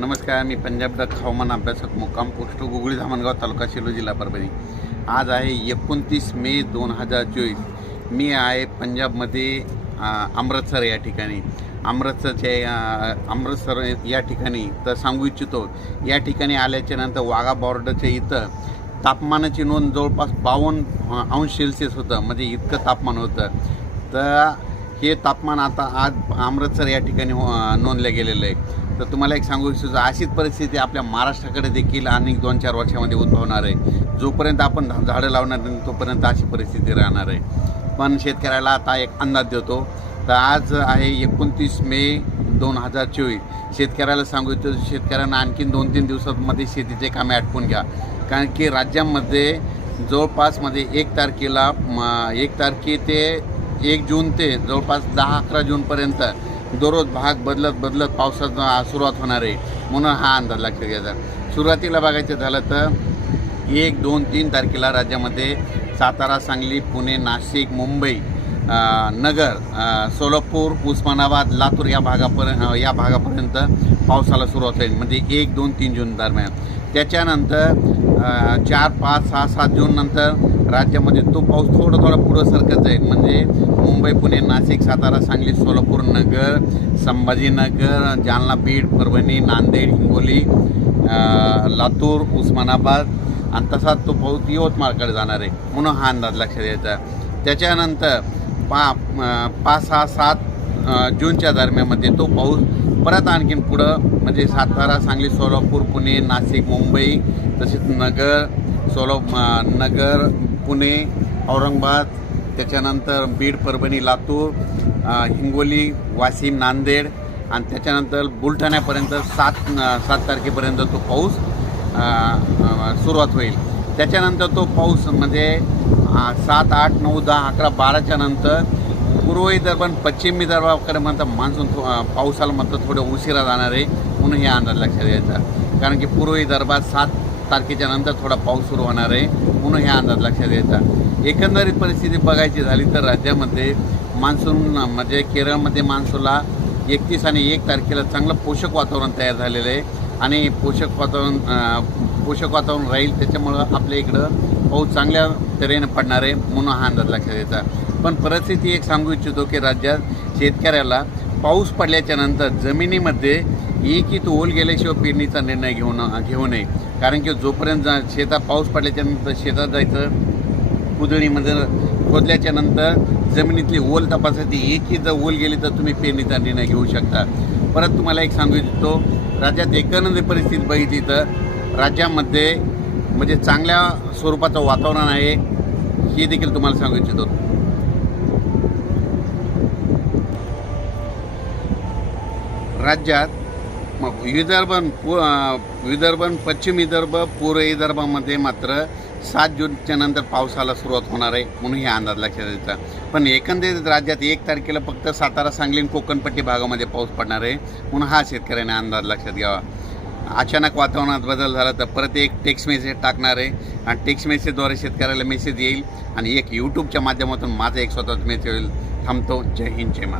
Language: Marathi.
नमस्कार, मी पंजाब डक हवामान अभ्यासक मुक्काम पोस्ट गुगळी धामणगाव तालुका सेलू जिल्हा परभणी। आज आहे 29 मे 2024। मी आहे पंजाबमध्ये अमृतसर या ठिकाणी। अमृतसर या ठिकाणी तर सांगू इच्छितो, या ठिकाणी आल्याच्या नंतर वाघा बॉर्डरच्या इथं तापमानाची नोंद जवळपास 52 अंश सेल्सिअस होतं, म्हणजे इतकं तापमान होतं। तर हे तापमान आता आज अमृतसर या ठिकाणी नोंदलं गेलेलं आहे। तर तुम्हाला एक सांगू इच्छितो, अशीच परिस्थिती आपल्या महाराष्ट्राकडे देखील अनेक 2-4 वर्षामध्ये उद्भवणार आहे। जोपर्यंत आपण झाडं लावणार नाही तोपर्यंत अशी परिस्थिती राहणार आहे। पण शेतकऱ्याला आता एक अंदाज देतो। तर आज आहे 29 मे 2024। शेतकऱ्याला सांगू इच्छितो, शेतकऱ्यांना आणखीन 2-3 दिवसांमध्ये शेतीचे कामे आटपून घ्या, कारण की राज्यामध्ये जवळपास 1 तारखेला 1 तारखे ते 1 जून ते जवळपास 10-11 जूनपर्यंत दररोज भाग बदलत पावसाचा सुरुवात होणार आहे। म्हणून हा अंदाज लक्षात घ्यायचा। सुरुवातीला बघायचं झालं तर 1, 2, 3 तारखेला राज्यामध्ये सातारा, सांगली, पुणे, नाशिक, मुंबई, नगर, सोलापूर, उस्मानाबाद, लातूर या भागापर्यंत पावसाला सुरुवात होईल, म्हणजे 1, 2, 3 जून दरम्यान। त्याच्यानंतर 4, 5, 6, 7 जून नंतर राज्यामध्ये तो पाऊस थोडा पुढं सरकत जाईल, म्हणजे मुंबई, पुणे, नाशिक, सातारा, सांगली, सोलापूर, नगर, संभाजीनगर, जालना, बीड, परभणी, नांदेड, हिंगोली, लातूर, उस्मानाबाद आणि तसाच तो पाऊस यवतमाळकडे जाणार आहे। म्हणून हा अंदाज लक्षात द्यायचा। त्याच्यानंतर 5, 6, 7 जूनच्या दरम्यानमध्ये तो पाऊस परत आणखीन पुढं, म्हणजे सातारा, सांगली, सोलापूर, पुणे, नाशिक, मुंबई, तसेच नगर, पुणे, औरंगाबाद, त्याच्यानंतर बीड, परभणी, लातूर, हिंगोली, वाशिम, नांदेड आणि त्याच्यानंतर बुलढाण्यापर्यंत 7 तारखेपर्यंत तो पाऊस सुरुवात होईल। त्याच्यानंतर तो पाऊस म्हणजे 7, 8, 9, 10, 11, 12च्या नंतर पूर्व विदर्भ आणि पश्चिम विदर्भाकडे म्हणतात मान्सून पावसाला म्हणतात थोडं उशिरा जाणार आहे। म्हणून हे अंदाज लक्षात घ्यायचा, कारण की पूर्व विदर्भात 7 तारखेच्या नंतर थोडा पाऊस सुरू होणार आहे। म्हणून हे अंदाज लक्षात घ्यायचा। एकंदरीत परिस्थिती बघायची झाली तर राज्यामध्ये मान्सून म्हणजे केरळमध्ये मान्सूनला 31 आणि 1 तारखेला चांगलं पोषक वातावरण तयार झालेलं आहे आणि पोषक वातावरण राहील। त्याच्यामुळं आपल्या इकडं पाऊस चांगल्या तऱ्हेने पडणार आहे। म्हणून हा अंदाज लक्षात घ्यायचा। पण परिस्थिती एक सांगू इच्छितो की राज्यात शेतकऱ्याला पाऊस पडल्याच्या नंतर जमिनीमध्ये एक ओल गेल्याशिवाय पेरणीचा निर्णय घेऊ नये, कारण की जोपर्यंत शेतात पाऊस पडल्याच्या नंतर शेतात जायचं, कुदळीमध्ये खोदल्याच्या नंतर जमिनीतली ओल तपासायची, एकही जर ओल गेली तर तुम्ही पेरणीचा निर्णय घेऊ शकता। परत तुम्हाला एक सांगू इच्छितो, राज्यात एकंदरीत परिस्थिती बघितली तर राज्यामध्ये म्हणजे चांगल्या स्वरूपाचं वातावरण आहे, हे देखील तुम्हाला सांगू इच्छितो। राज्यात विदर्भ, पश्चिम विदर्भ, पूर्व विदर्भामध्ये मात्र 7 जूनच्या नंतर पावसाला सुरुवात होणार आहे। म्हणून हे अंदाज लक्षात द्यायचा। पण एकंदरीत राज्यात 1 तारखेला फक्त सातारा, सांगली, कोकणपट्टी भागामध्ये पाऊस पडणार आहे। म्हणून हा शेतकऱ्याने अंदाज लक्षात घ्यावा। अचानक वातावरणात बदल झाला तर परत एक टेक्स्ट मेसेज टाकणार आहे आणि टेक्स्ट मेसेजद्वारे शेतकऱ्याला मेसेज येईल आणि एक यूट्यूबच्या माध्यमातून माझा एक स्वतःचा मेसेज होईल। थांबतो। जय हिंद, जय महाराष्ट्र।